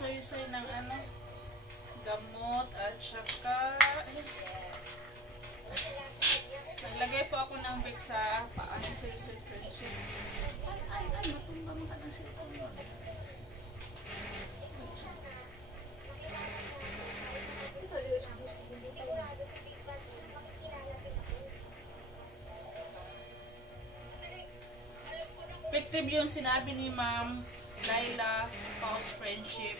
soy-soy ng ano, gamot at saka naglagay po ako ng big sa paa ni soy-soy friendship. Ay, matumbang ka ng cellphone mo. Effective yung sinabi ni Ma'am Laila Paus Friendship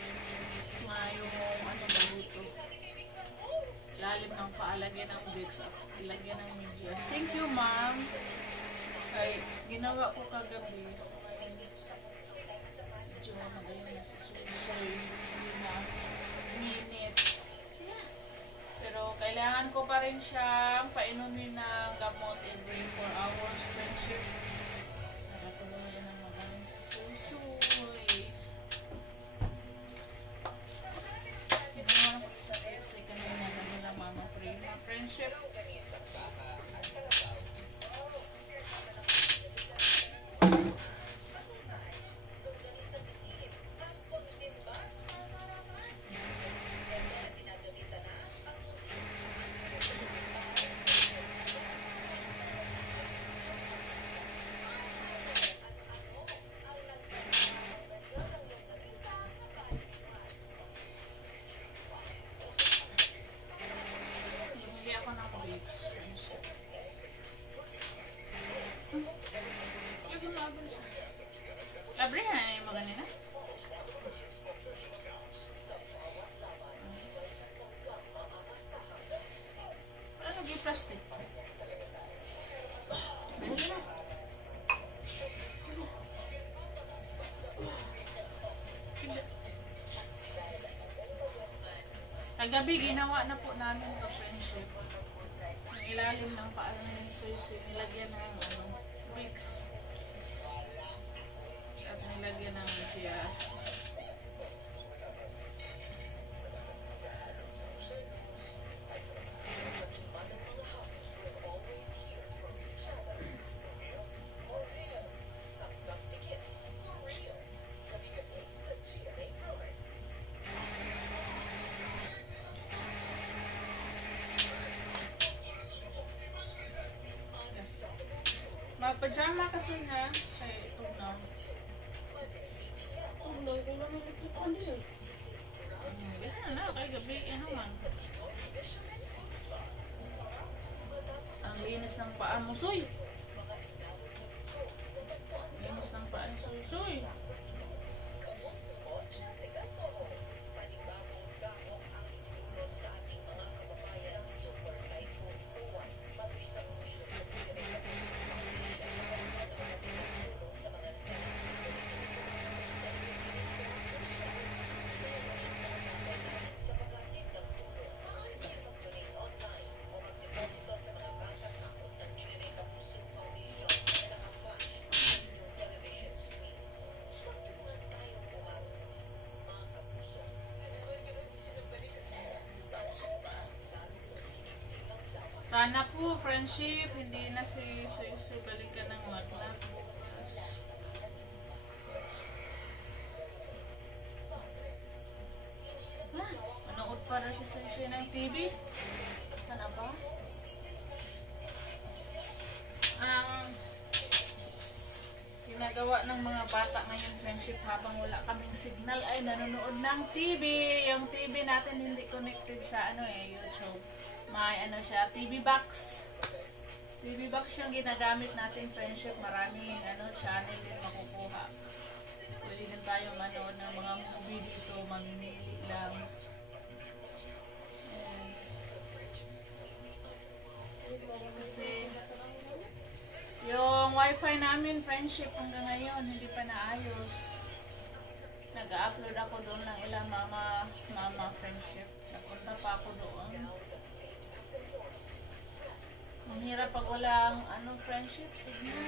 na yung ano ba dito, lalim ng paalagyan ng Vicks at ilagyan ng medyas. Thank you, Ma'am. Ay, ginawa ko kagabi. Medyo magaling na sa soy na minute. Pero kailangan ko pa rin siyang painumin ng gamot every 4 hours friendship. Nakatuluyan ng magaling sa soy. Ginawa ko sa soy kanina nila Mama Prima friendship. Labre na yung mga nila. Ano yung plastic? Kagabi ginawa na po namin ito friendship. Ang ilalim ng paalam ng soy-soy, nilagyan ng Vicks. At nilagyan ng medyas. Magpajama kasi na kay ito na. Kasi na kay gabi man. Ang linis ng paa mo, Soy. Linis ng paa mo, Soy. Sana po, friendship, hindi na si Soy balikan ng lagnat. Manood para si Soy ng TV? Sana ba? Ang ginagawa ng mga bata ngayon, friendship, habang wala kaming signal ay nanonood ng TV. Yung TV natin hindi connected sa YouTube. May siya, TV box. TV box yung ginagamit natin friendship. Maraming channel din makukuha. Pwede din tayo manood ng mga movie dito. Mamimili lang. Kasi yung wifi namin friendship hanggang ngayon hindi pa naayos. Nag-upload ako doon ng ilang mama friendship. Napunta pa ako doon. Ang hirap pag walang friendship signal.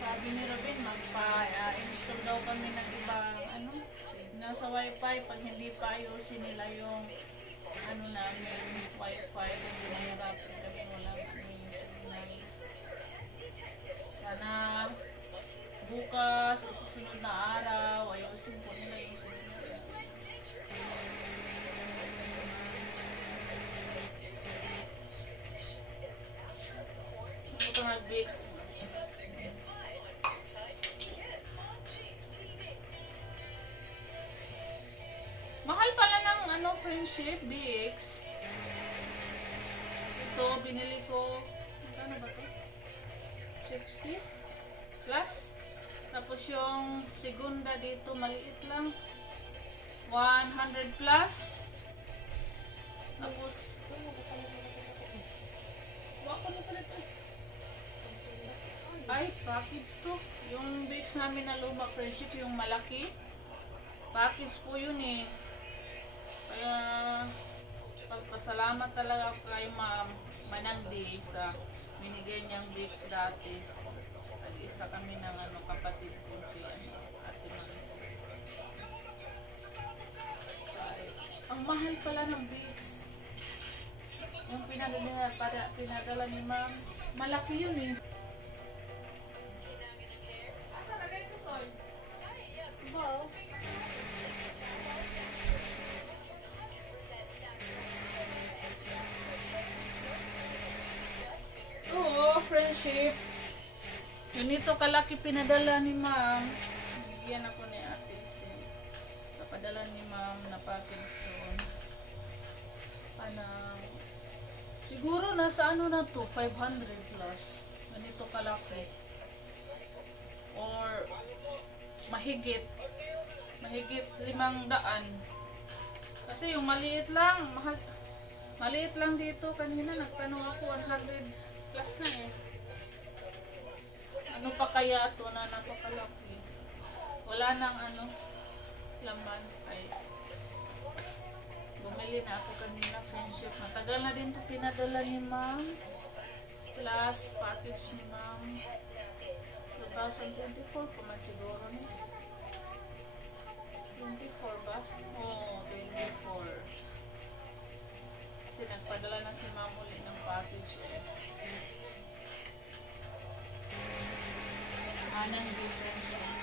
Sabi ni Robin, magpa-install daw kami ng ibang signal sa wifi pag hindi pa ayusin nila yung namin wifi kasi nahirapan kami walang yung signal. Sana bukas o susunod na araw, ayusin po nila yung signal. Ito mag-bix. Mahal pala ng ano, friendship, BX. Ito, binili ko, ano ba to? 60 plus. Tapos yung segunda dito, maliit lang. 100 plus. Tapos, wako na pala ito. Ay, package to. Yung bix namin na luma, friendship, yung malaki. Package po yun eh. Kaya, pagpasalamat talaga kay Ma'am Manangdi sa binigay niyang bix dati. Nag-isa kami ng ano, kapatid ko si Ate Marisa. Ang mahal pala ng bix. Yung pinadala ni Ma'am, malaki yun eh. Asa na rin ito, Sol? Wow. Oo, friendship. Ganito kalaki pinadala ni Ma'am. Bigyan ako ni Ate sa padala ni Ma'am na package doon. Siguro nasa ano na to, 500 plus. Ganito kalaki. Or mahigit 500. Kasi yung maliit lang, maliit lang dito. Kanina nagtanong ako, 100 plus na eh. Ano pa kaya ito na napakalaki? Wala nang ano, laman. Ay, bumili na ako kanina, friendship. Matagal na din ito pinadala ni Ma'am. Plus, package ni Ma'am. 2024 pa man siguro ni. 24 ba? Oo, 24. Kasi nagpadala na si Ma'am ulit ng package eh. Anong difference ng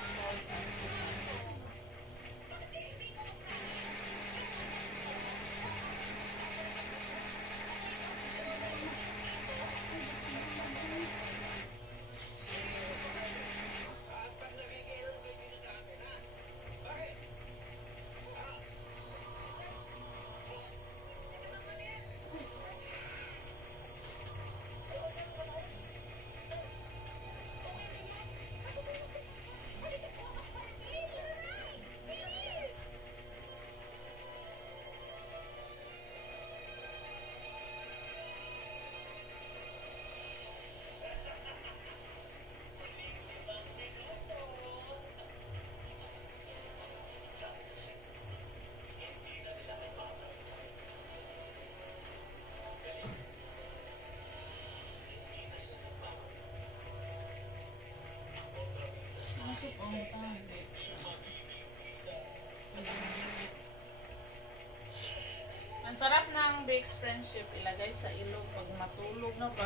ang sarap ng Bix friendship, ilagay sa ilong pag matulog na ba.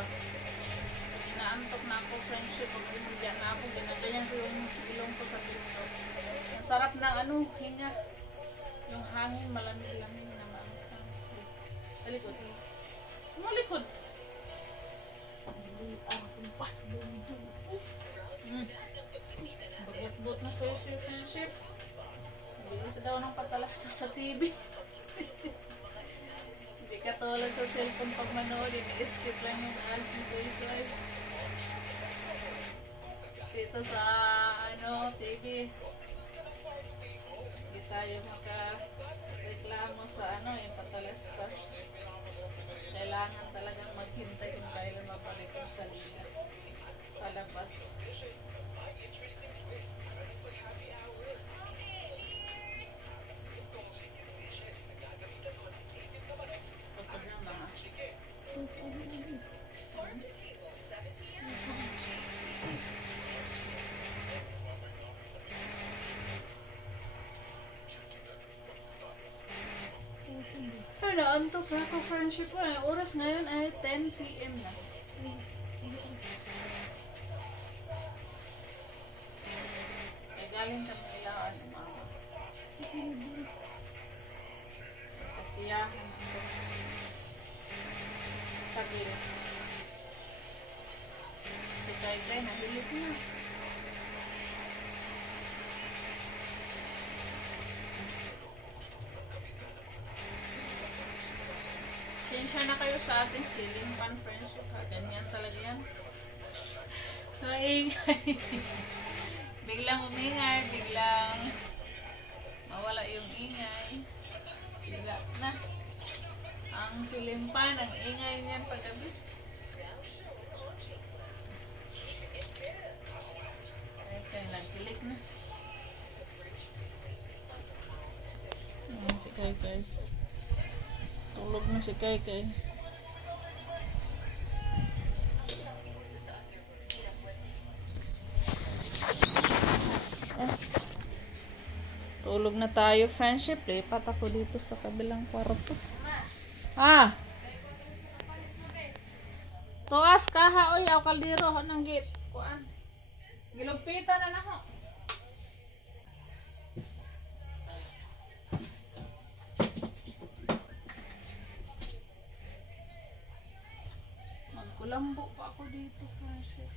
Inaantok na ako friendship, pag binigyan na ako, ginaganyan ko yung ilong ko sa piso. Ang sarap ng ano, hinga. Yung hangin, malamig-lamig na maanghang. Talikod. Malikod. Bagot-bot na sa'yo siya friendship. Bilis daw ng patalas na sa TV. Hindi katulad sa cellphone pag manood, i-skip lang yung ads yung soy-soy. Dito sa ano, TV, hindi tayo makareklamo sa ano, yung patalastas. Kailangan talagang maghintay kung kailan mabalik yung salida. Palabas. Ay, naantok na ako friendship ko. Oras ngayon ay 10 PM na. dahan ito. Sagil. Si Kai nahilip na. Sensya na kayo sa ating ceiling fan friendship ha. Ganyan talaga yan. Naingay. Biglang umingay, biglang mawala yung ingay. Sila na. Ang ceiling fan, ang ingay niyan paggabi. Okay, nagkilik na. Ayan si Kai. Tulog na si Kai. Tulog na tayo, friendship. Lipat ako dito sa kabilang kwarto. Tuas kaha oy, aw kaldero ho nang gate. Kuan. Gilugpitan na nako. Magkulambo pa ako dito, friendship.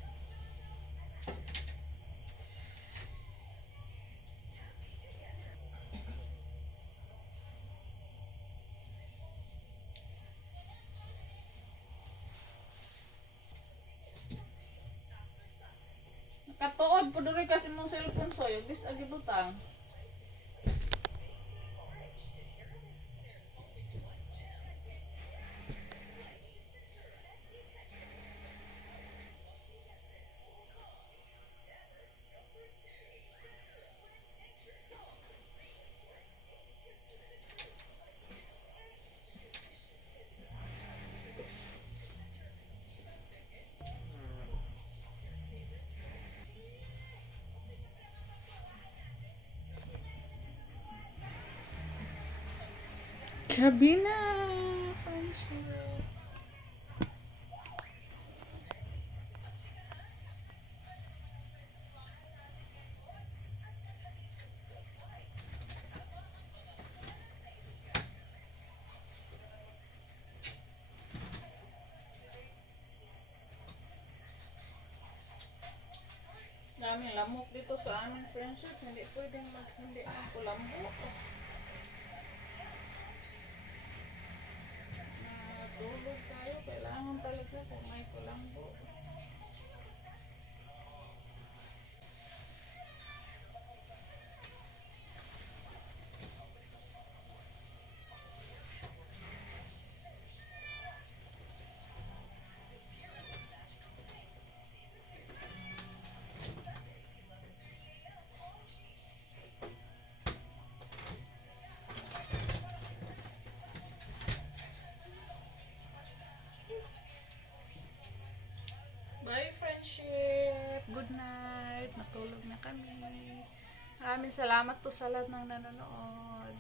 Katuod po doon kasi mong cellphone soyo, bis agi butang. Gabi na, friendship. Daming lamok dito sa amin, friendship. Hindi pwedeng hindi magkulambo. Tulog tayo, kailangan talaga kung may kulambo. Bye, friendship. Good night. Matulog na kami. Maraming salamat po sa lahat ng nanonood.